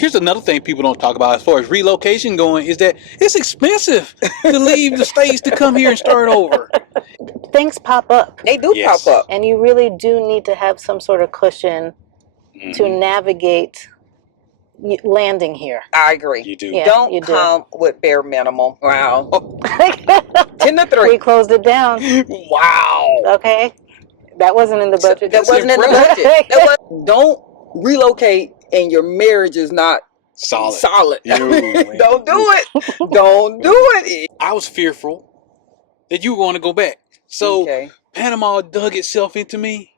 here's another thing people don't talk about as far as relocation going is that it's expensive to leave the States to come here and start over. Things pop up. They do Yes. pop up. And you really do need to have some sort of cushion to navigate landing here. I agree. You do. Yeah, Don't you do. come with bare minimum. Wow. Oh, 10 to 3. We closed it down. wow. Okay. That wasn't in the budget. That wasn't in the budget. Don't relocate and your marriage is not solid. Don't do it. Don't do it. I was fearful that you were going to go back. So Panama dug itself into me,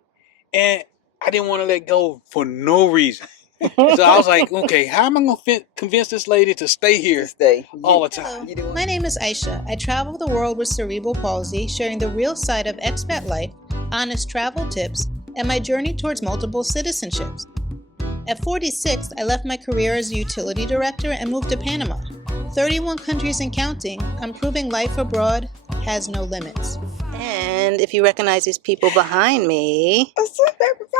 and I didn't want to let go for no reason. So I was like, okay, how am I going to convince this lady to stay here all the time? Hello, my name is Aisha. I travel the world with cerebral palsy, sharing the real side of expat life, honest travel tips, and my journey towards multiple citizenships. At 46, I left my career as a utility director and moved to Panama. 31 countries and counting, I'm proving life abroad has no limits. And if you recognize these people behind me,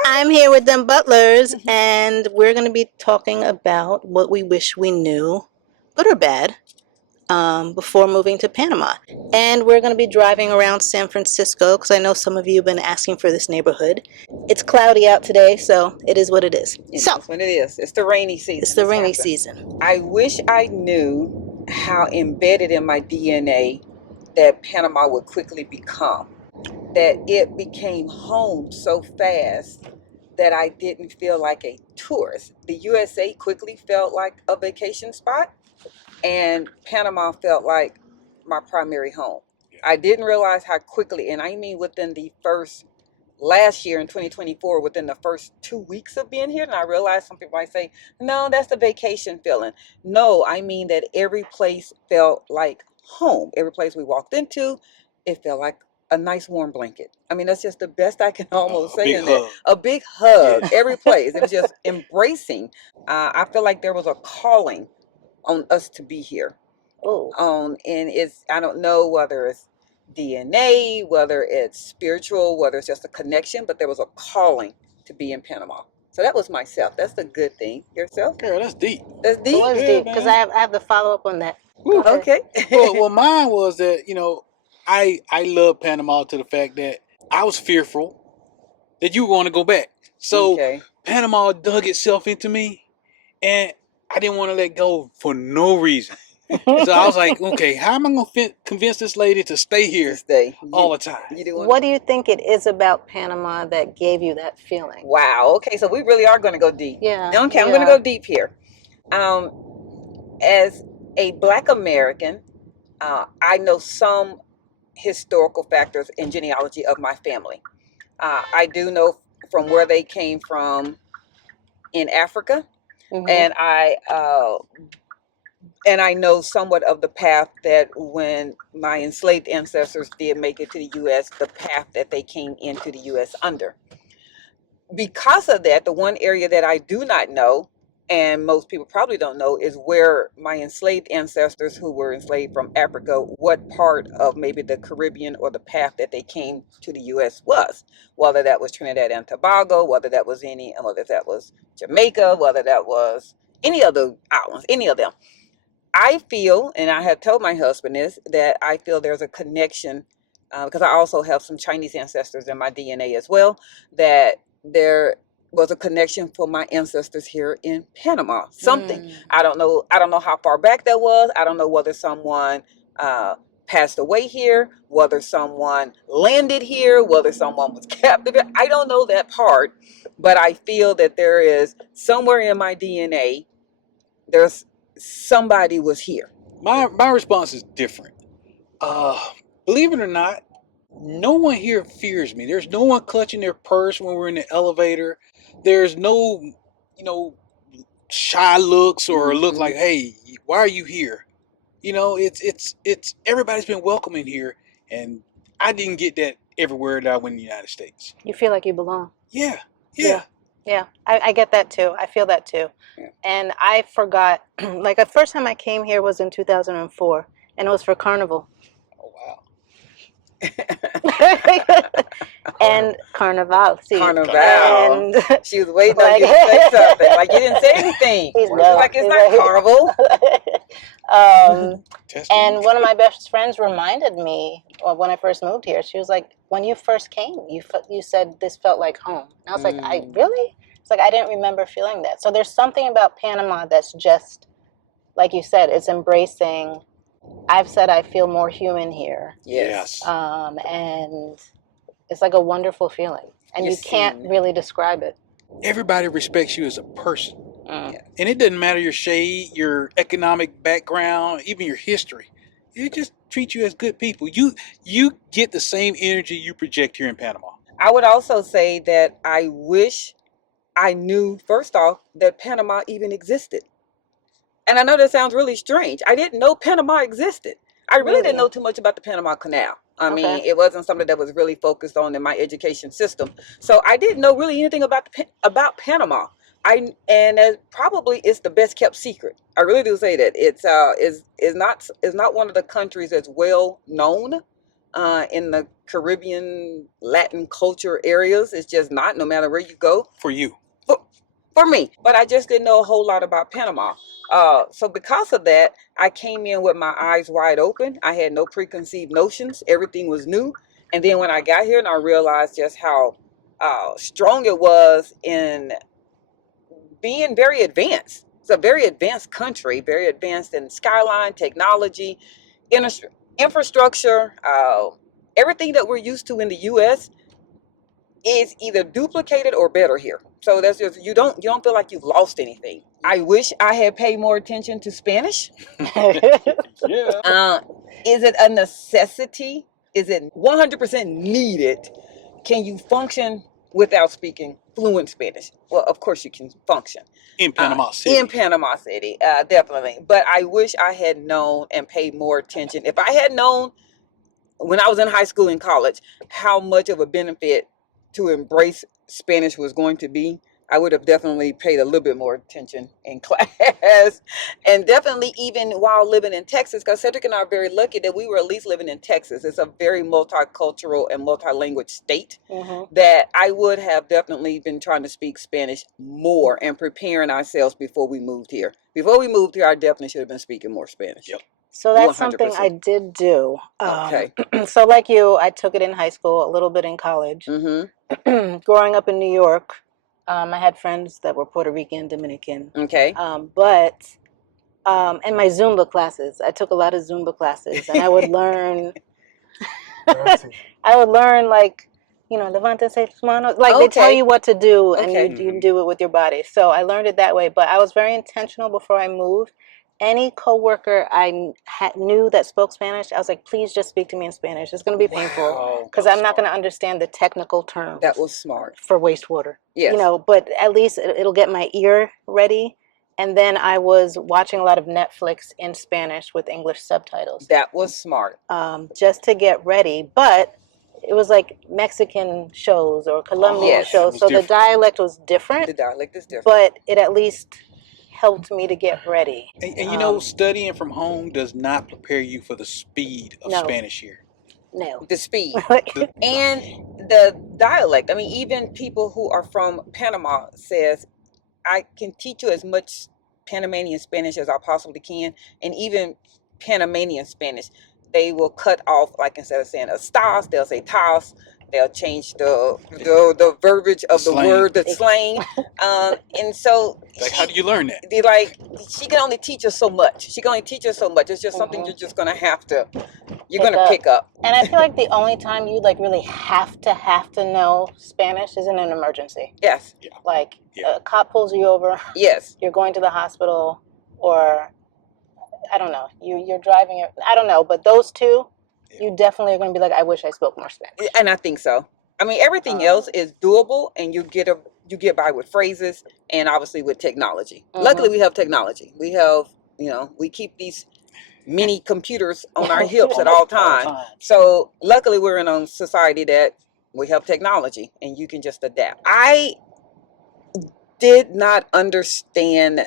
I'm here with Dem Butlers, and we're going to be talking about what we wish we knew, good or bad, before moving to Panama. And we're going to be driving around San Francisco, because I know some of you have been asking for this neighborhood. It's cloudy out today, so it is what it is. That's what it is. It's the rainy season. It's the rainy season. I wish I knew how embedded in my DNA that Panama would quickly become. That it became home so fast that I didn't feel like a tourist. The USA quickly felt like a vacation spot, and Panama felt like my primary home. I didn't realize how quickly, and I mean within the last year in 2024, within the first 2 weeks of being here, and I realized some people might say, no, that's the vacation feeling. No, I mean that every place felt like home. Every place we walked into, it felt like a nice warm blanket. I mean, that's just the best I can almost say in that. A big hug. Every place. It was just embracing. I feel like there was a calling on us to be here. And I don't know whether it's DNA, whether it's spiritual, whether it's just a connection, but there was a calling to be in Panama. So that was myself. That's the good thing. Yourself? Girl, that's deep. That's deep? It was deep, because I have the follow-up on that. Okay. well, mine was that, I love Panama to the fact that I was fearful that you were going to go back. So Panama dug itself into me, and I didn't want to let go for no reason. So I was like, okay, how am I going to convince this lady to stay here all the time? What do you think it is about Panama that gave you that feeling? Wow. Okay, so we really are going to go deep. Yeah. Okay, I'm going to go deep here. As a Black American, I know some historical factors in genealogy of my family. I do know from where they came from in Africa, and I know somewhat of the path that when my enslaved ancestors did make it to the U.S., the path that they came into the U.S. under. Because of that, the one area that I do not know, and most people probably don't know, is where my enslaved ancestors who were enslaved from Africa, what part of maybe the Caribbean or the path that they came to the U.S. was. Whether that was Trinidad and Tobago, whether that was Jamaica, whether that was any other islands, any of them. I feel, and I have told my husband this, that I feel there's a connection, because I also have some Chinese ancestors in my DNA as well, that there was a connection for my ancestors here in Panama. Something. I don't know how far back that was. I don't know whether someone passed away here, whether someone landed here, whether someone was captive. I don't know that part, but I feel that there is somewhere in my DNA, there's somebody was here. My response is different. Believe it or not, no one here fears me. There's no one clutching their purse when we're in the elevator. There's no, shy looks or look like, hey, why are you here? It's everybody's been welcoming here, and I didn't get that everywhere that I went in the United States. You feel like you belong. Yeah. I get that too. I feel that too. Yeah. And I forgot, like the first time I came here was in 2004, and it was for Carnival. Oh, wow. And Carnival. See, Carnival. And she was waiting on you to say something. Like you didn't say anything. He's Like it's not Carnival. And one of my best friends reminded me when I first moved here. She was like, "When you first came, you said this felt like home." And I was like, "I really?" It's like I didn't remember feeling that. So there's something about Panama that's just, like you said, it's embracing. I've said I feel more human here. Yes. And it's like a wonderful feeling, and you can't really describe it. Everybody respects you as a person. And it doesn't matter your shade, your economic background, even your history. They just treat you as good people. You get the same energy you project here in Panama. I would also say that I wish I knew, first off, that Panama even existed. And I know that sounds really strange. I didn't know Panama existed. I really didn't know too much about the Panama Canal. I mean, it wasn't something that was really focused on in my education system. So I didn't know really anything about Panama. And probably it's the best kept secret. I really do say that it's is not one of the countries that's well known in the Caribbean, Latin culture areas. It's just not, no matter where you go. For you. For me, but I just didn't know a whole lot about Panama. So because of that, I came in with my eyes wide open. I had no preconceived notions. Everything was new. And then when I got here and I realized just how strong it was in being very advanced. It's a very advanced country, very advanced in skyline, technology, infrastructure, everything that we're used to in the U.S. is either duplicated or better here. So that's just, you don't feel like you've lost anything. I wish I had paid more attention to Spanish. Is it a necessity? Is it 100% needed? Can you function without speaking fluent Spanish? Well, of course you can function. In Panama City. In Panama City, definitely. But I wish I had known and paid more attention. If I had known when I was in high school and college how much of a benefit to embrace Spanish was going to be, I would have definitely paid a little bit more attention in class. And definitely even while living in Texas, because Cedric and I are very lucky that we were at least living in Texas. It's a very multicultural and multilingual state that I would have definitely been trying to speak Spanish more and preparing ourselves before we moved here. Before we moved here, I definitely should have been speaking more Spanish. Yep. So that's 100%. Something I did do. Okay. So like you, I took it in high school, a little bit in college. Growing up in New York, I had friends that were Puerto Rican, Dominican. Okay. But in my Zumba classes, I took a lot of Zumba classes, and I would learn. Like, levántese las manos. Like they tell you what to do, and you do it with your body. So I learned it that way. But I was very intentional before I moved. Any coworker I knew that spoke Spanish, I was like, please just speak to me in Spanish. It's going to be painful because I'm not going to understand the technical terms. That was smart. For wastewater. Yes. But at least it'll get my ear ready. And then I was watching a lot of Netflix in Spanish with English subtitles. That was smart. Just to get ready. But it was like Mexican shows or Colombian shows. So the dialect was different. The dialect is different. But it at least helped me to get ready. And studying from home does not prepare you for the speed of Spanish here. No. The speed. And the dialect. I mean, even people who are from Panama says, I can teach you as much Panamanian Spanish as I possibly can. And even Panamanian Spanish, they will cut off, like instead of saying estás, they'll say tas. They'll change the verbiage of the word, the slang. And so... how do you learn that? She can only teach us so much. She can only teach us so much. It's just something you're just going to have to... You're going to pick up. And I feel like the only time you really have to know Spanish is in an emergency. Yes. A cop pulls you over. Yes. You're going to the hospital, or I don't know. You're driving. I don't know. But those two... You definitely are going to be like, I wish I spoke more Spanish. And I think so. I mean, everything else is doable, and you get by with phrases, and obviously with technology. Luckily, we have technology. We have, we keep these mini computers on our hips at all times. So luckily, we're in a society that we have technology, and you can just adapt. I did not understand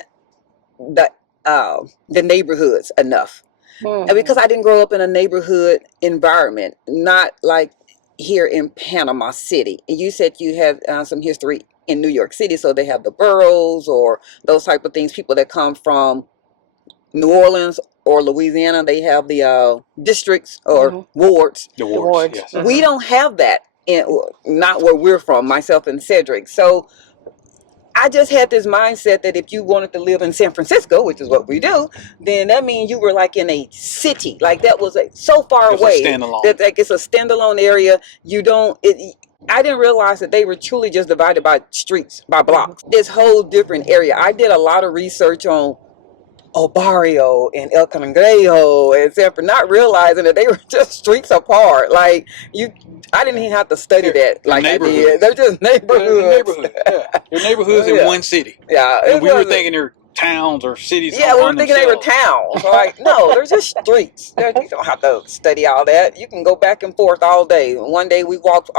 the neighborhoods enough. And because I didn't grow up in a neighborhood environment, not like here in Panama City. And you said you have some history in New York City, so they have the boroughs or those type of things. People that come from New Orleans or Louisiana, they have the districts or wards. The wards. Yes. We don't have that, not where we're from, myself and Cedric. So I just had this mindset that if you wanted to live in San Francisco, which is what we do, then that means you were like in a city. Like that was so far away that like it's a standalone area. I didn't realize that they were truly just divided by streets, by blocks. This whole different area. I did a lot of research on Barrio and El Cangrejo and San Francisco, not realizing that they were just streets apart. Like I didn't even have to study that. Like I did. They're just neighborhoods. They're neighborhoods in one city. Yeah, and we were thinking they're towns or cities. Yeah, we were thinking they were towns. Like no, they're just streets. You don't have to study all that. You can go back and forth all day. One day we walked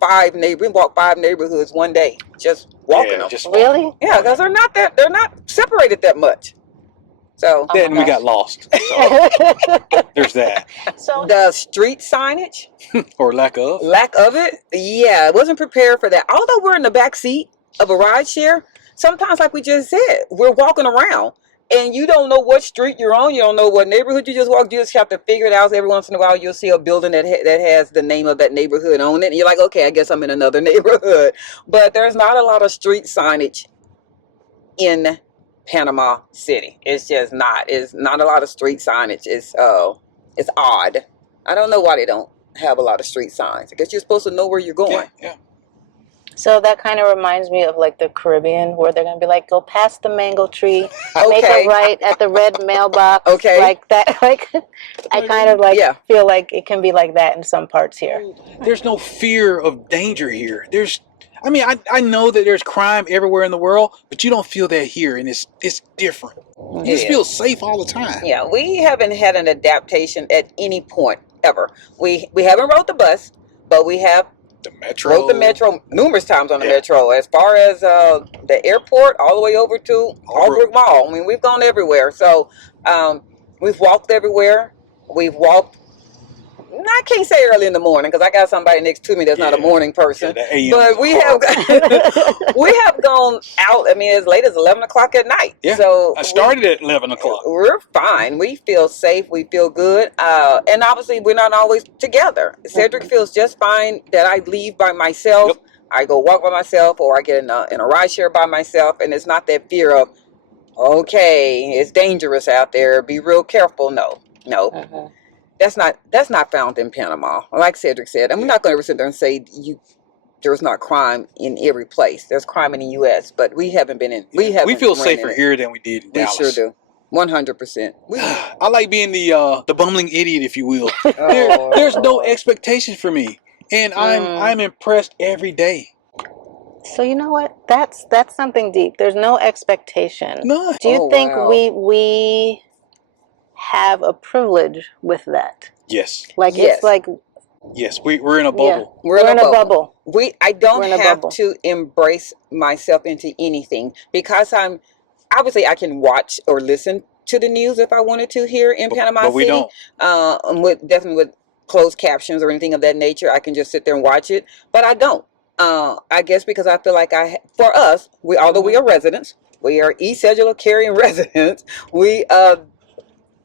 five neighborhoods one day, just walking them. Really? Yeah, because they're not separated that much. So then we got lost. So there's that. So the street signage or lack of it. Yeah, I wasn't prepared for that. Although we're in the back seat of a ride share, sometimes, like we just said, we're walking around and you don't know what street you're on. You don't know what neighborhood you just walked. You just have to figure it out. Every once in a while, you'll see a building that has the name of that neighborhood on it, and you're like, okay, I guess I'm in another neighborhood. But there's not a lot of street signage in Panama City. It's just not. It's not a lot of street signage. It's odd. I don't know why they don't have a lot of street signs. I guess you're supposed to know where you're going. Yeah. So that kind of reminds me of like the Caribbean, where they're going to be like, go past the mango tree, make a right at the red mailbox. Okay. Like that. Like I kind of feel like it can be like that in some parts here. There's no fear of danger here. I know that there's crime everywhere in the world, but you don't feel that here, and it's different. You just feel safe all the time. Yeah, we haven't had an adaptation at any point ever. We haven't rode the bus, but we have rode the metro numerous times on the metro. As far as the airport, all the way over to Albrook Mall. I mean, we've gone everywhere. So we've walked everywhere. We've walked. I can't say early in the morning because I got somebody next to me that's not a morning person. But we have gone out. I mean, as late as 11 o'clock at night. Yeah. So I started at 11 o'clock. We're fine. We feel safe. We feel good. And obviously, we're not always together. Cedric feels just fine that I leave by myself. Yep. I go walk by myself, or I get in a ride share by myself, and it's not that fear of, okay, it's dangerous out there. Be real careful. No. That's not found in Panama. Like Cedric said, I'm not going to sit there and say there's not crime in every place. There's crime in the U.S., but we haven't been in. We feel safer here than we did in Dallas. We sure do. 100%. I like being the bumbling idiot, if you will. There's no expectations for me, and I'm impressed every day. So you know what? That's something deep. There's no expectation. None. Do you think we have a privilege with that? Yes. It's like. Yes, we're in a bubble. Yeah, we're in a bubble. I don't have to embrace myself into anything because obviously I can watch or listen to the news if I wanted to here in Panama City. But we don't. Definitely with closed captions or anything of that nature, I can just sit there and watch it. But I don't. I guess because I feel like for us, although we are residents, we are e-cedula carrying residents, we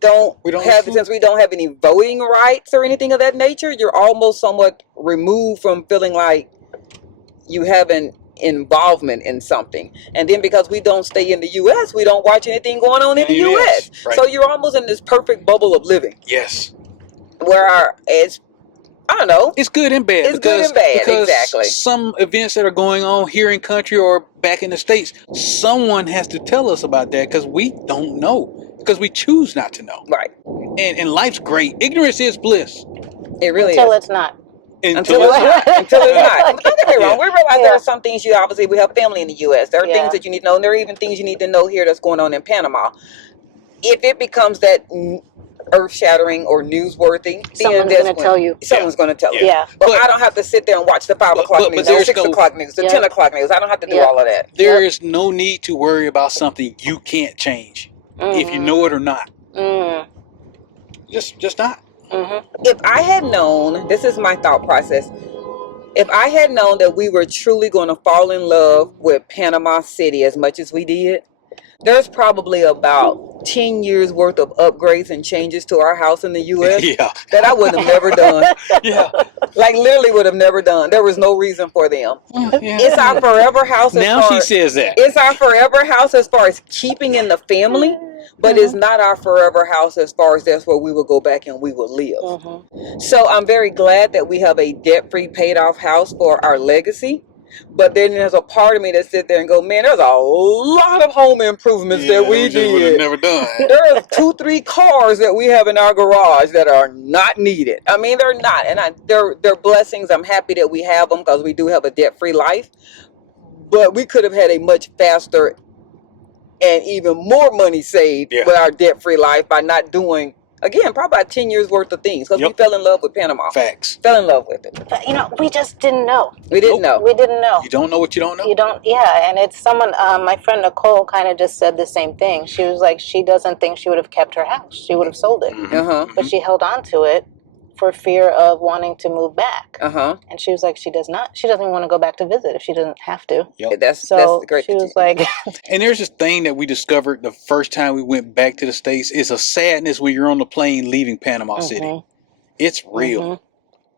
don't have any voting rights or anything of that nature. You're almost somewhat removed from feeling like you have an involvement in something. And then because we don't stay in the U.S., we don't watch anything going on in the U.S. Right. So you're almost in this perfect bubble of living. Yes. Where I don't know. It's good and bad. Because exactly. Some events that are going on here in country or back in the States, someone has to tell us about that because we don't know. Because we choose not to know. Right. And life's great. Ignorance is bliss. It really Until is. It's not. Until it's not. Don't get me wrong. We realize there are some things we have family in the U.S. There are things that you need to know. And there are even things you need to know here that's going on in Panama. If it becomes that earth-shattering or newsworthy, someone's going to tell you. Someone's going to tell you. Yeah. But I don't have to sit there and watch the 5 o'clock news, the 6 o'clock news, the 10 o'clock news. I don't have to do all of that. There is no need to worry about something you can't change. If you know it or not. Just not. If I had known, this is my thought process. If I had known that we were truly going to fall in love with Panama City as much as we did, there's probably about 10 years worth of upgrades and changes to our house in the U.S. Yeah. that I would have never done. Yeah. Like literally would have never done. There was no reason for them. Yeah. It's our forever house. Now she says that. It's our forever house as far as keeping in the family, but it's not our forever house as far as that's where we will go back and we will live. So I'm very glad that we have a debt-free, paid-off house for our legacy. But then there's a part of me that sit there and go, man, there's a lot of home improvements that we did. Never done. There are 2-3 cars that we have in our garage that are not needed. I mean, they're not, and they're blessings. I'm happy that we have them because we do have a debt-free life. But we could have had a much faster and even more money saved with our debt-free life by not doing, again, probably about 10 years worth of things because we fell in love with Panama. Facts. Fell in love with it. But, we just didn't know. We didn't know. We didn't know. You don't know what you don't know? You don't, and it's someone, my friend Nicole kind of just said the same thing. She was like, she doesn't think she would have kept her house. She would have sold it. But she held on to it for fear of wanting to move back. And she was like, she doesn't even want to go back to visit if she doesn't have to. That's great. She was like... And there's this thing that we discovered the first time we went back to the States. It's a sadness when you're on the plane leaving Panama City. It's real.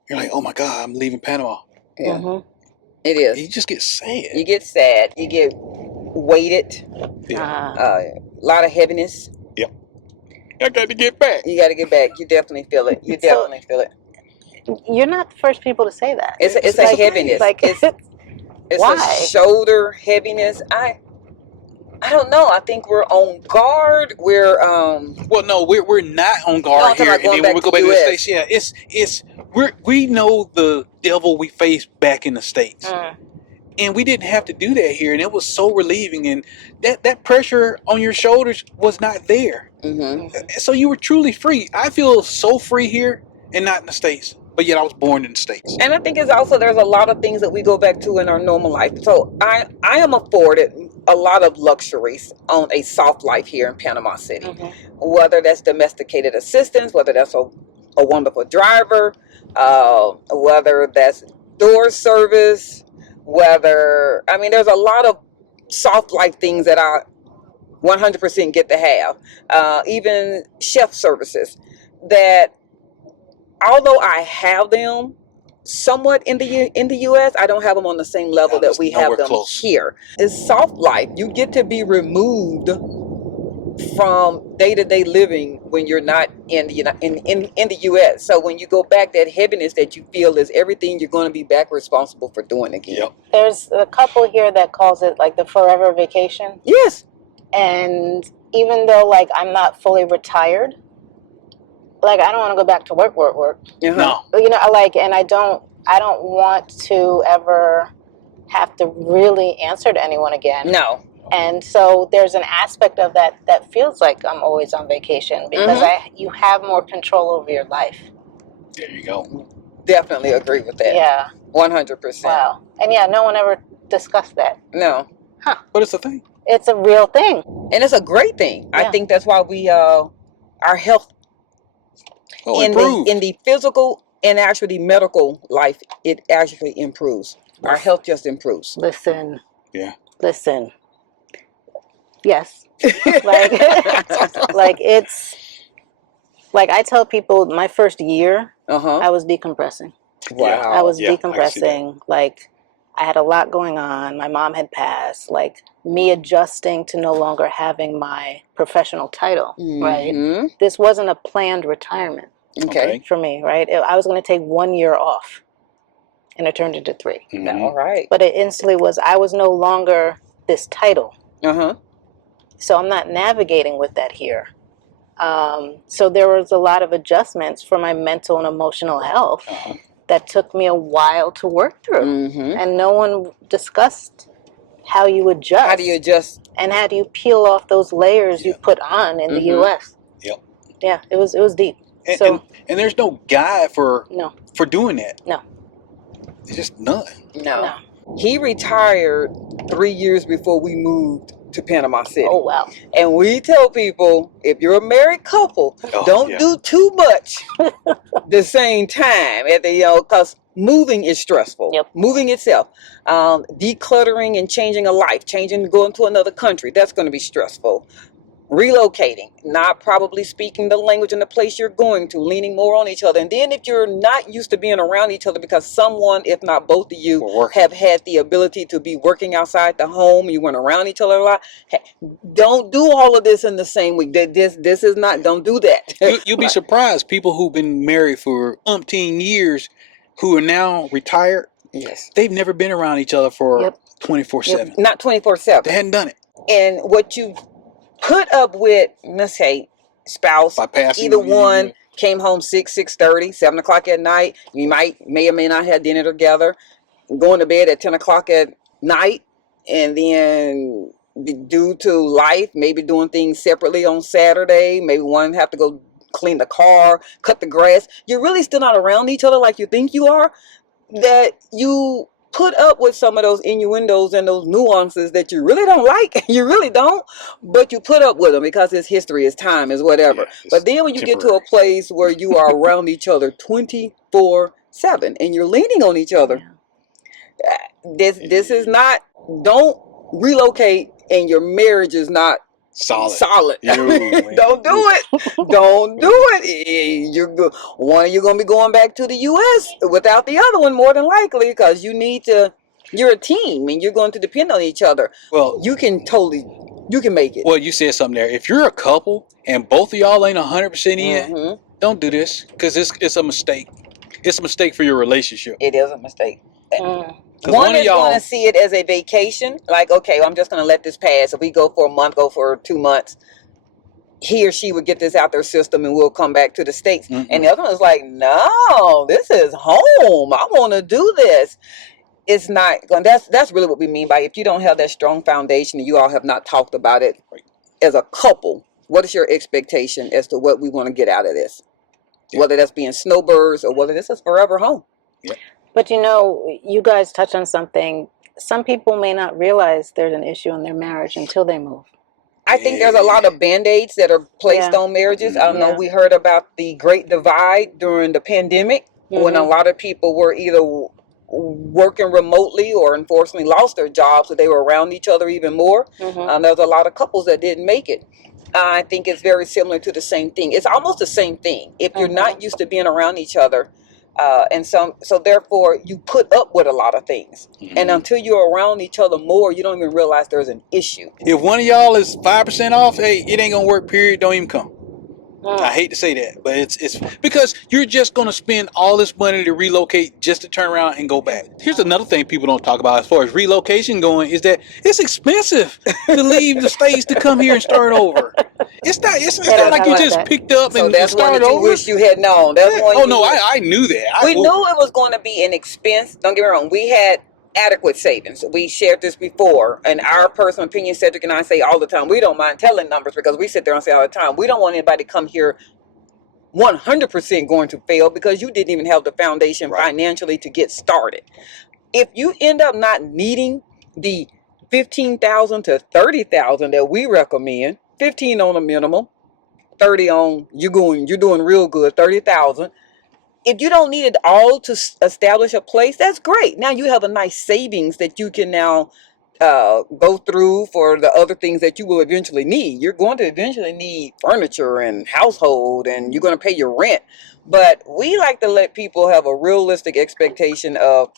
You're like, oh my God, I'm leaving Panama. It is. You just get sad. You get sad. You get weighted. A lot of heaviness. I got to get back. You got to get back. You definitely feel it. You definitely feel it. You're not the first people to say that. It's a heaviness. Like, it's why? a shoulder heaviness. I don't know. I think we're on guard. We're well, no, we're not on guard here. And then when we go back to the States, it's we know the devil we face back in the States. And we didn't have to do that here, and it was so relieving. And that pressure on your shoulders was not there. So you were truly free. I feel so free here and not in the States, but yet I was born in the States. And I think it's also there's a lot of things that we go back to in our normal life. So I am afforded a lot of luxuries on a soft life here in Panama City, whether that's domesticated assistance, whether that's a wonderful driver, whether that's door service. There's a lot of soft life things that I 100% get to have. Even chef services that, although I have them somewhat in the U.S., I don't have them on the same level that we have them here. It's soft life. You get to be removed from day-to-day living when you're not in the U.S. So when you go back, that heaviness that you feel is everything you're going to be back responsible for doing again. There's a couple here that calls it like the forever vacation. Yes. And even though like I'm not fully retired, like I don't want to go back to work. No. And I don't want to ever have to really answer to anyone again. No. And so there's an aspect of that feels like I'm always on vacation because you have more control over your life. There you go. Definitely agree with that. Yeah. 100%. Wow. And no one ever discussed that. No. But it's a thing. It's a real thing. And it's a great thing. I think that's why we our health in the physical and actually medical life, it actually improves. Our health just improves. Listen. Yeah. Listen. Yes. like it's like I tell people my first year I was decompressing. Wow. I was decompressing. Like I had a lot going on. My mom had passed. Like me adjusting to no longer having my professional title, right? This wasn't a planned retirement for me, right? I was going to take 1 year off and it turned into 3. All right. But it instantly was, I was no longer this title. So I'm not navigating with that here. So there was a lot of adjustments for my mental and emotional health that took me a while to work through. And no one discussed how you adjust. How do you adjust? And how do you peel off those layers you put on in the U.S.? Yeah, it was deep. And there's no guide for doing that. No. It's just none. No. He retired 3 years before we moved to Panama City. Oh, wow. And we tell people, if you're a married couple, don't do too much the same time at the, because moving is stressful. Yep. Moving itself, decluttering and changing a life, going to another country, that's going to be stressful. Relocating, not probably speaking the language in the place you're going to, leaning more on each other. And then if you're not used to being around each other because someone, if not both of you, have had the ability to be working outside the home, you weren't around each other a lot, don't do all of this in the same week. This is not, don't do that. You'll be surprised. People who've been married for umpteen years who are now retired, yes, they've never been around each other for 24/7. Not 24/7. They hadn't done it. And what you put up with, let's say, spouse, either one came home 6:30, 7 o'clock at night. You may or may not have dinner together, going to bed at 10 o'clock at night, and then due to life, maybe doing things separately on Saturday, maybe one have to go clean the car, cut the grass. You're really still not around each other like you think you are, that you put up with some of those innuendos and those nuances that you really don't like. You really don't, but you put up with them because it's history, it's time, it's whatever. But then when you get to a place where you are around each other 24/7 and you're leaning on each other, this is not, don't relocate and your marriage is not solid. Don't do it. Don't do it. You're good. One, you're going to be going back to the U.S. without the other one, more than likely, because you're a team and you're going to depend on each other. Well, you can make it. Well, you said something there. If you're a couple and both of y'all ain't 100% in, don't do this, because it's a mistake. It's a mistake for your relationship. It is a mistake. One is going to see it as a vacation, like, okay, I'm just going to let this pass. If we go for a month, go for 2 months, he or she would get this out their system and we'll come back to the States. And the other one is like, no, this is home. I want to do this. It's not going. That's really what we mean by, if you don't have that strong foundation and you all have not talked about it as a couple, what is your expectation as to what we want to get out of this? Whether that's being snowbirds or whether this is forever home. But you guys touch on something. Some people may not realize there's an issue in their marriage until they move. I think there's a lot of Band-Aids that are placed on marriages. I don't know. We heard about the Great Divide during the pandemic when a lot of people were either working remotely or unfortunately lost their jobs, so they were around each other even more. There's a lot of couples that didn't make it. I think it's very similar to the same thing. It's almost the same thing. If you're not used to being around each other, and so therefore you put up with a lot of things, and until you're around each other more, you don't even realize there's an issue. If one of y'all is 5% off, hey, it ain't gonna work. Period. Don't even come. I hate to say that, but it's because you're just going to spend all this money to relocate just to turn around and go back. Here's another thing people don't talk about as far as relocation going, is that it's expensive to leave the States to come here and start over. It's not like you just picked up and started over. Wish you had known. That's one. Oh no, I knew that. We knew it was going to be an expense. Don't get me wrong. We had adequate savings. We shared this before, and our personal opinion, Cedric and I say all the time, we don't mind telling numbers because we sit there and say all the time, we don't want anybody to come here 100% going to fail because you didn't even have the foundation financially to get started. If you end up not needing the $15,000 to $30,000 that we recommend, 15 on a minimum, 30 on you're doing real good, 30,000. If you don't need it all to establish a place, that's great. Now you have a nice savings that you can now go through for the other things that you will eventually need. You're going to eventually need furniture and household, and you're going to pay your rent. But we like to let people have a realistic expectation of,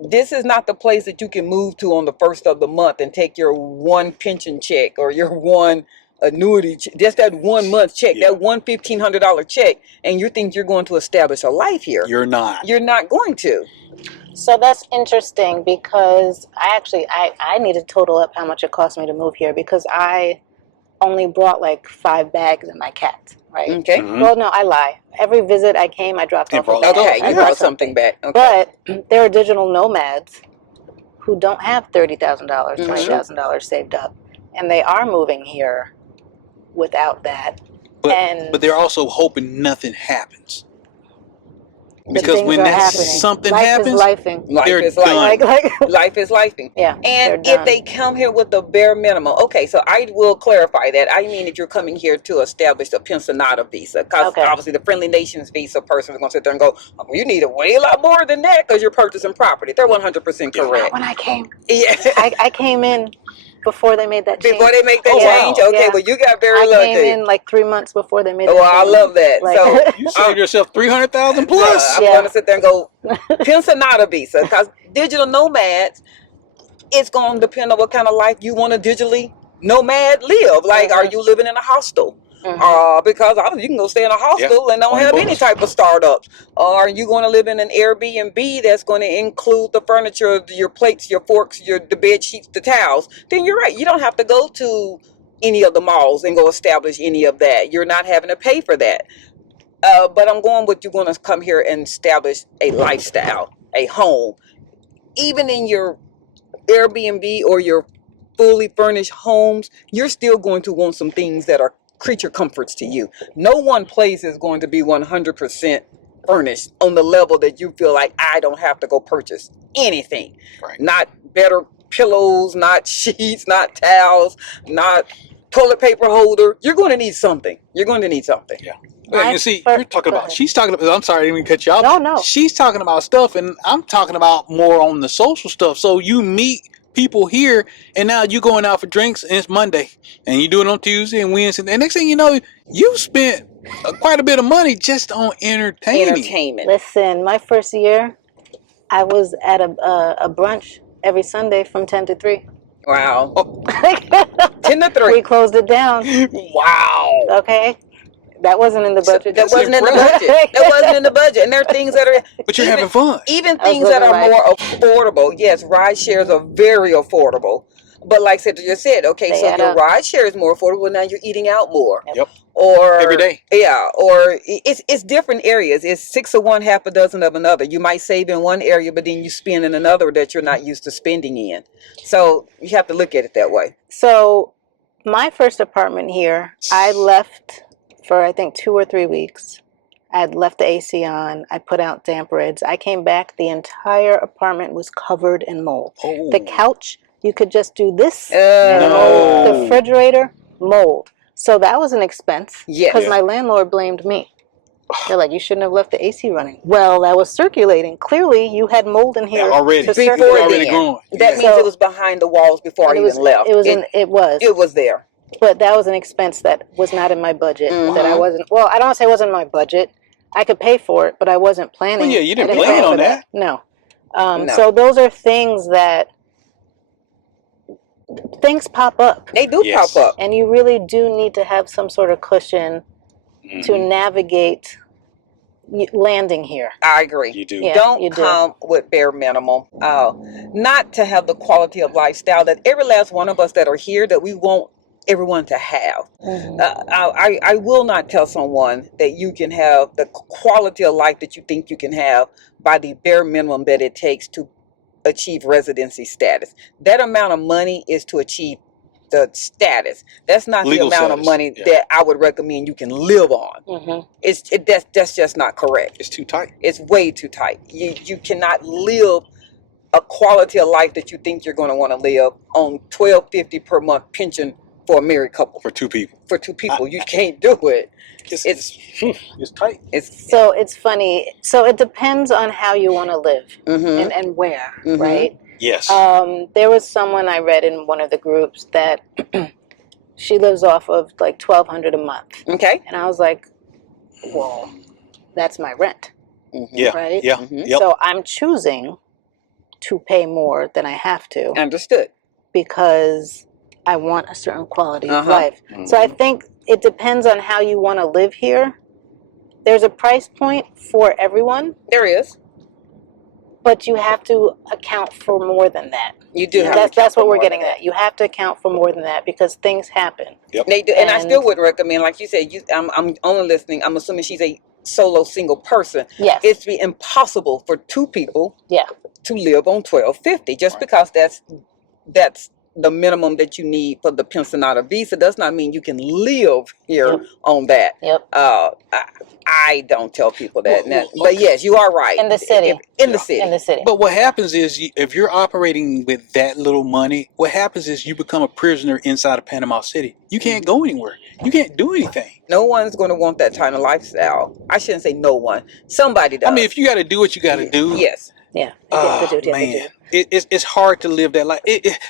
this is not the place that you can move to on the first of the month and take your one pension check or your one annuity, just that 1 month check, that one $1,500 check, and you think you're going to establish a life here. You're not. You're not going to. So that's interesting, because I need to total up how much it cost me to move here, because I only brought like 5 bags and my cat, right? Okay. Well, no, I lie. Every visit I came, I dropped off. Okay, you brought something back. Okay. But there are digital nomads who don't have $30,000, $20,000 saved up, and they are moving here without that. But they're also hoping nothing happens. Because when something happens, life is life. Life is lifing. Yeah. And if they come here with the bare minimum, okay, so I will clarify that. I mean, if you're coming here to establish a pensionata visa, because obviously the friendly nations visa person is going to sit there and go, oh, you need a way a lot more than that because you're purchasing property. They're 100% correct. Not when I came. Yeah. I came in before they made that change. Before they make that change? Wow. Okay, well, you got very lucky. I came in like 3 months before they made that change. change. I love that. Like, so you saved yourself $300,000 plus. I'm going to sit there and go, pensionata visa, because digital nomads, it's going to depend on what kind of life you want to digitally nomad live. Like, are you living in a hostel? Because you can go stay in a hostel and don't have any type of startups. Or are you going to live in an Airbnb that's going to include the furniture, your plates, your forks, the bed sheets, the towels? Then you're right. You don't have to go to any of the malls and go establish any of that. You're not having to pay for that. But I'm going with, you're going to come here and establish a lifestyle, a home. Even in your Airbnb or your fully furnished homes, you're still going to want some things that are creature comforts to you. No one place is going to be 100% furnished on the level that you feel like I don't have to go purchase anything. Right. Not better pillows, not sheets, not towels, not toilet paper holder. You're going to need something. You're going to need something. Yeah. You see, you're talking about, she's talking about, I'm sorry, I didn't even cut you off. No. She's talking about stuff, and I'm talking about more on the social stuff. So you meet people here, and now you going out for drinks, and it's Monday, and you do it on Tuesday and Wednesday, and next thing you know, you spent quite a bit of money just on entertainment. Listen, my first year, I was at a brunch every Sunday from 10 to 3. Wow. 10 to 3. We closed it down. Wow. Okay. That wasn't in the budget. That wasn't in the budget. That wasn't in the budget. And there are things that are... But you're having fun. Even things that are more affordable. Yes, ride shares are very affordable. But like Cedric just said, okay, so your ride share is more affordable. Now you're eating out more. Yep. Or every day. Yeah. Or it's different areas. It's 6 of one, half a dozen of another. You might save in one area, but then you spend in another that you're not used to spending in. So you have to look at it that way. So my first apartment here, I left for I think 2 or 3 weeks. I had left the AC on. I put out damp rids. I came back. The entire apartment was covered in mold. Oh. The couch, you could just do this. The refrigerator, mold. So that was an expense. Because my landlord blamed me. They're like, you shouldn't have left the AC running. Well, that was circulating. Clearly, you had mold in here already. Already growing. That means it was behind the walls before I even left. It was there. But that was an expense that was not in my budget. That I wasn't. Well, I don't want to say it wasn't in my budget. I could pay for it, but I wasn't planning. Well, yeah, you didn't plan on that. No. So those are things that things pop up. They do pop up, and you really do need to have some sort of cushion to navigate landing here. I agree. You do. Yeah, Don't come with bare minimum. Not to have the quality of lifestyle that every last one of us that are here that we want everyone to have. I will not tell someone that you can have the quality of life that you think you can have by the bare minimum that it takes to achieve residency status. That amount of money is to achieve the status. That's not legal the amount of money that I would recommend you can live on. That's just not correct. It's too tight. It's way too tight. You cannot live a quality of life that you think you're going to want to live on $12.50 per month pension for a married couple. For 2 people. For 2 people. You can't do it. It's tight. So it's funny. So it depends on how you want to live and where, right? Yes. There was someone I read in one of the groups that she lives off of like $1,200 a month. Okay. And I was like, well, that's my rent. Yeah. Right? Yeah. Yep. So I'm choosing to pay more than I have to. Understood. Because I want a certain quality of life. So I think it depends on how you want to live here. There's a price point for everyone. There is. But you have to account for more than that. You do. That's what we're getting at. You have to account for more than that because things happen. Yep. They do, and I still would recommend, like you said, I'm only listening. I'm assuming she's a solo single person. Yes. It's be impossible for 2 people. Yeah. To live on $12.50 just because that's the minimum that you need for the pensionado visa does not mean you can live here on that. Yep. I don't tell people that. Well, but yes, you are right. In the city. In the city. In the city. But what happens is, if you're operating with that little money, what happens is you become a prisoner inside of Panama City. You can't go anywhere. You can't do anything. No one's going to want that kind of lifestyle. I shouldn't say no one. Somebody does. I mean, if you got to do what you got to do. Yes. Yeah. Man, it's hard to live that life.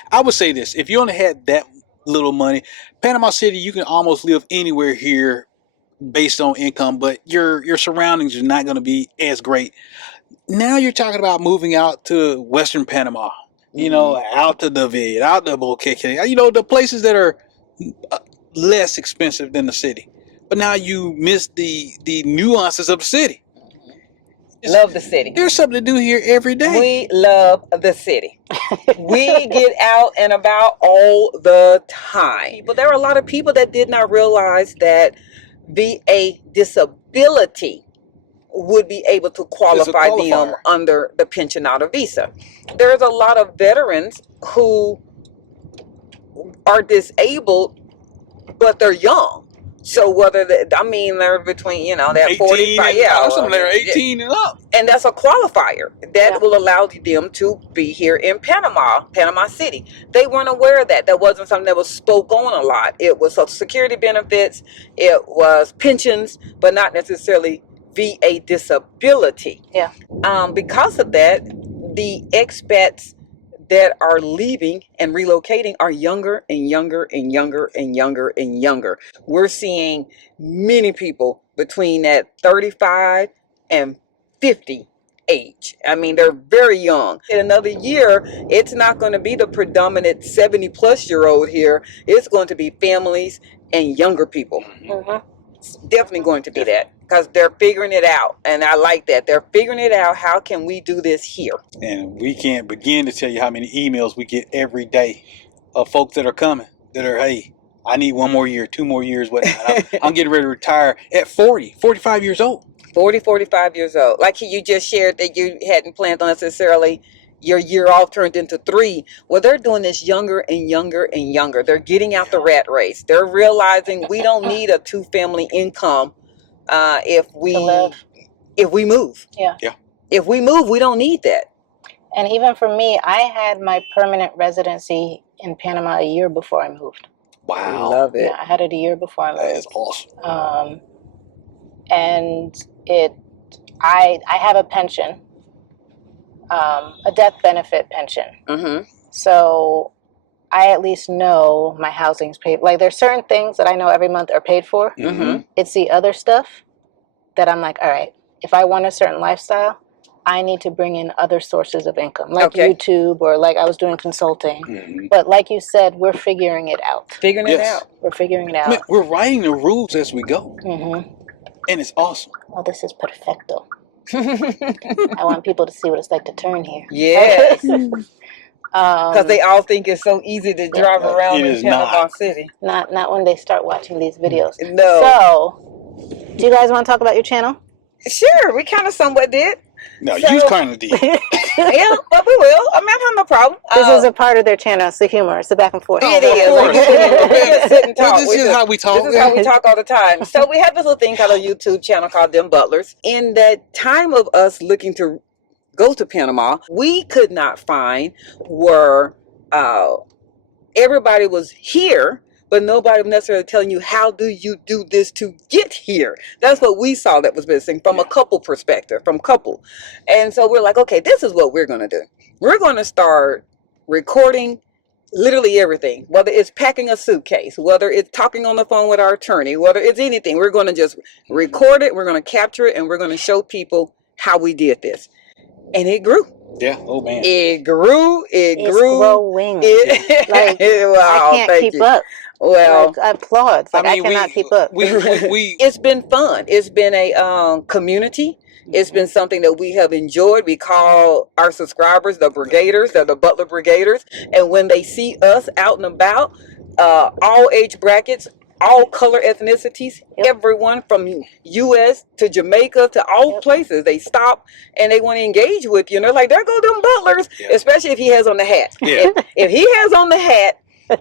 I would say this: if you only had that little money, Panama City, you can almost live anywhere here based on income, but your surroundings are not going to be as great. Now you're talking about moving out to Western Panama, you know, out to David, out to Boquete, you know, the places that are less expensive than the city. But now you miss the nuances of the city. Love the city. There's something to do here every day. We love the city. We get out and about all the time. But there are a lot of people that did not realize that VA disability would be able to qualify them under the pensionado visa. There's a lot of veterans who are disabled, but they're young. So whether they're between, you know, they're 45, some of them are 18 and up. And that's a qualifier that will allow them to be here in Panama City. They weren't aware of that. That wasn't something that was spoke on a lot. It was Social Security benefits, it was pensions, but not necessarily VA disability. Yeah. Because of that, the expats that are leaving and relocating are younger and younger and younger and younger and younger. We're seeing many people between that 35 and 50 age. I mean, they're very young. In another year, it's not going to be the predominant 70-plus-year-old here. It's going to be families and younger people. It's definitely going to be that, because they're figuring it out. And I like that. They're figuring it out. How can we do this here? And we can't begin to tell you how many emails we get every day of folks that are coming, that are, hey, I need 1 more year, 2 more years, whatnot. I'm getting ready to retire at 40, 45 years old. 40, 45 years old. Like you just shared that you hadn't planned on necessarily your year off turned into 3. Well, they're doing this younger and younger and younger. They're getting out the rat race. They're realizing we don't need a 2-family income if we move. Yeah. If we move, we don't need that. And even for me, I had my permanent residency in Panama a year before I moved. Wow. Love it. Yeah, I had it a year before I moved. That is awesome. And I have a pension, a death benefit pension. So I at least know my housing's paid. Like, there's certain things that I know every month are paid for. It's the other stuff that I'm like, all right, if I want a certain lifestyle, I need to bring in other sources of income, like YouTube, or like I was doing consulting. But like you said, we're figuring it out. We're figuring it out. I mean, we're writing the rules as we go. And it's awesome. Oh, this is perfecto. I want people to see what it's like to turn here. Yes. Because they all think it's so easy to drive around in Panama City. Not when they start watching these videos. No. So, do you guys want to talk about your channel? Sure, we kind of somewhat did. No, you kind of did. Yeah, but we will. I mean, I have no problem. This is a part of their channel. It's the humor. It's the back and forth. It is. We just sit and talk. This is how we talk. This is how we talk all the time. So we have this little thing called a YouTube channel called Dem Butlers. In that time of us looking to go to Panama, we could not find where everybody was here, but nobody was necessarily telling you, how do you do this to get here? That's what we saw that was missing from a couple perspective, And so we're like, okay, this is what we're going to do. We're going to start recording literally everything, whether it's packing a suitcase, whether it's talking on the phone with our attorney, whether it's anything. We're going to just record it, we're going to capture it, and we're going to show people how we did this. And it grew. Yeah. Oh, man. It grew. It's growing. Like, wow, I can't keep up. Well, like, I applaud. Like, I cannot keep up. It's been fun. It's been a community. It's been something that we have enjoyed. We call our subscribers the Brigaders. They're the Butler Brigaders. And when they see us out and about, all age brackets, all color ethnicities, everyone from U.S. to Jamaica to all places. They stop and they want to engage with you. And they're like, there go them butlers, especially if he has on the hat. Yeah. If he has on the hat,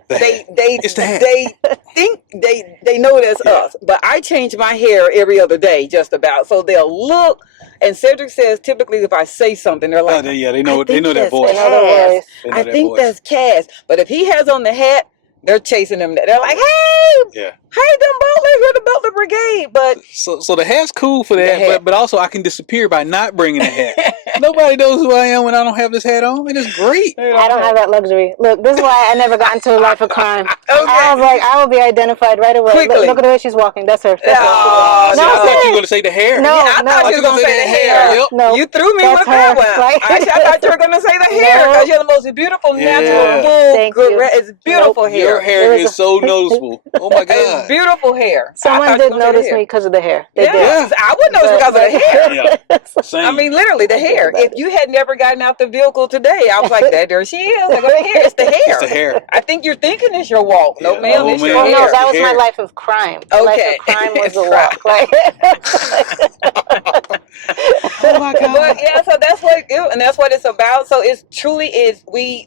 they think they know that's us. But I change my hair every other day, just about. So they'll look. And Cedric says, typically, if I say something, they're like, they know that voice. I think that's Cass. But if he has on the hat, they're chasing him. They're like, hey, them butlers, we're the Butler Brigade. But so the hat's cool for that, but also I can disappear by not bringing a hat. Nobody knows who I am when I don't have this hat on, and it's great. I don't have that luxury. Look, this is why I never got into a life of crime. I was like, I will be identified right away. Look at the way she's walking. That's her. That's her. I thought you were going to say the hair. No, I thought you were going to say the hair. Yep. No, you threw me with that one. Actually, I thought you were going to say the hair because you're the most beautiful natural bull. Thank you. It's beautiful hair. Your hair is so noticeable. Oh my God. It's beautiful hair. Someone did notice me because of the hair. They did. Yeah, I would notice because of the hair. Same. I mean, literally the hair. If you had never gotten out the vehicle today, I was like, there she is. I go, here, it's the hair. It's the hair. I think you're thinking it's your walk. No, ma'am, it's your Well, hair. no, that was my life of crime. Okay. Life of crime was the walk. Like, Oh my God. But yeah, so that's what and that's what it's about. So it's truly is we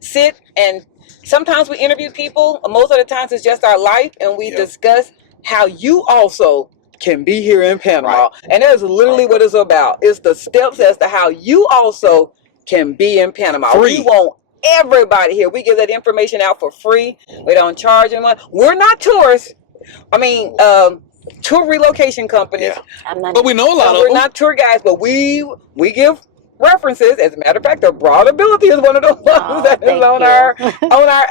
sit and sometimes we interview people. Most of the times it's just our life, and we discuss how you also can be here in Panama. And that's literally what it's about. It's the steps as to how you also can be in Panama. Free. We want everybody here. We give that information out for free. We don't charge anyone. We're not tourists. I mean, tour relocation companies. But we know a lot of them. We're not tour guides, but we give references. As a matter of fact, the broadability is one of the ones that is on our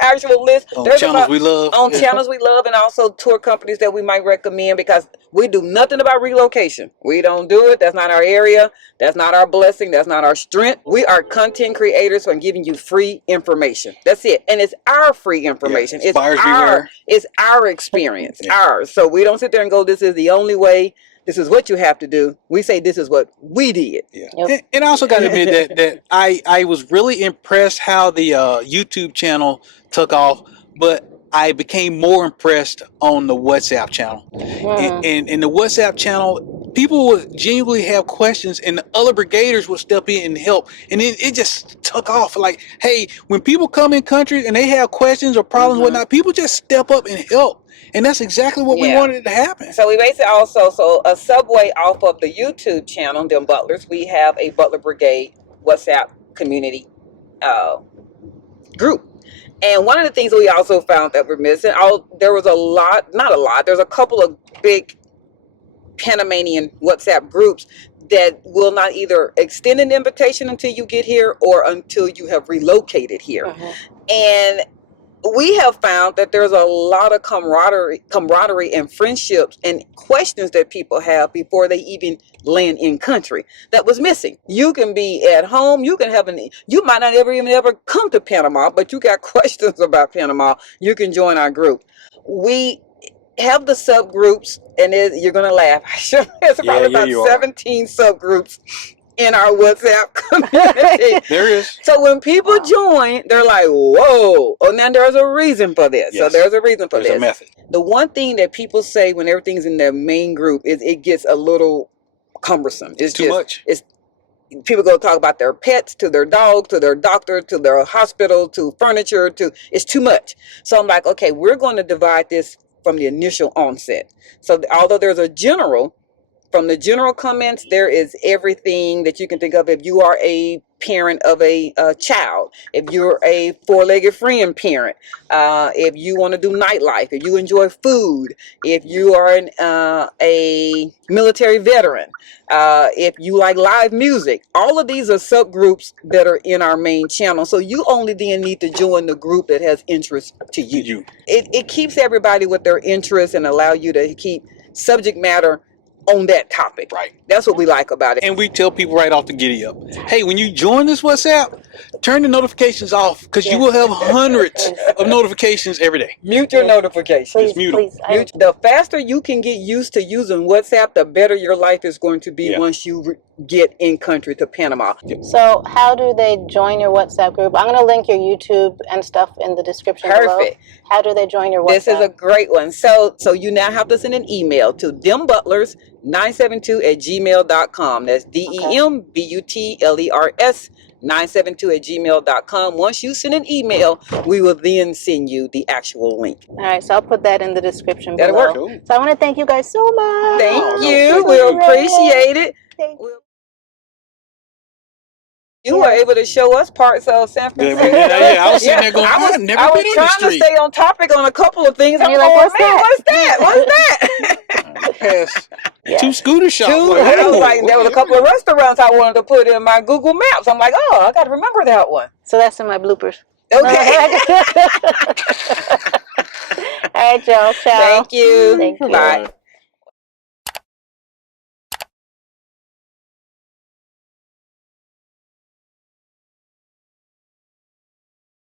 actual list. On channels we love. On channels we love, and also tour companies that we might recommend, because we do nothing about relocation. We don't do it. That's not our area. That's not our blessing. That's not our strength. We are content creators from giving you free information. That's it. And it's our free information. It's our experience. Ours. So we don't sit there and go, this is the only way. This is what you have to do. We say this is what we did. Yeah. And I also got to admit that I was really impressed how the YouTube channel took off, but I became more impressed on the WhatsApp channel. And in the WhatsApp channel, people would genuinely have questions, and the other brigaders would step in and help. And it just took off. Like, hey, when people come in countries and they have questions or problems and whatnot, people just step up and help. And that's exactly what we wanted to happen. So we basically also, a subway off of the YouTube channel, Dem Butlers, we have a Butler Brigade WhatsApp community group. And one of the things we also found that we're missing, there's a couple of big Panamanian WhatsApp groups that will not either extend an invitation until you get here or until you have relocated here. And we have found that there's a lot of camaraderie and friendships and questions that people have before they even land in country that was missing. You can be at home, you might not ever come to Panama, but you got questions about Panama, you can join our group. We have the subgroups, and you're going to laugh. There's about 17 subgroups in our WhatsApp community. There is. So when people join, they're like, whoa. Oh, now there's a reason for this. Yes. So there's a reason for There's this. a method. The one thing that people say when everything's in their main group is it gets a little cumbersome. It's too much. People go talk about their pets, to their dog, to their doctor, to their hospital, to furniture, it's too much. So I'm like, okay, we're going to divide this from the initial onset. So although there's from the general comments, there is everything that you can think of. If you are a parent of a child, if you're a four-legged friend parent, if you want to do nightlife, if you enjoy food, if you are a military veteran, if you like live music, all of these are subgroups that are in our main channel. So you only then need to join the group that has interest to you. It keeps everybody with their interests and allow you to keep subject matter on that topic. Right. That's what we like about it. And we tell people right off the giddy up, hey, when you join this WhatsApp, turn the notifications off because you will have hundreds of notifications every day. Mute your notifications. Please, mute 'em. please. The faster you can get used to using WhatsApp, the better your life is going to be once you get in country to Panama. So how do they join your WhatsApp group? I'm going to link your YouTube and stuff in the description below. Perfect. How do they join your WhatsApp? This is a great one. So you now have to send an email to dembutlers972@gmail.com. That's DEMBUTLERS 972@gmail.com. Once you send an email, we will then send you the actual link. All right, so I'll put that in the description That'll below. work. Cool. So I want to thank you guys so much. Thank no, you. thank We'll you. appreciate it. Thank you. You were able to show us parts of San Francisco. I was sitting there going, I've never I was been in the trying to street. stay on topic on a couple of things. And I'm you're like, like, what's man, that? what's that? Past Yeah. 2 scooter shops. I was like, there was a couple of restaurants I wanted to put in my Google Maps. I'm like, oh, I got to remember that one. So that's in my bloopers. Okay. All right, y'all. Ciao. Thank you. Thank you. Bye.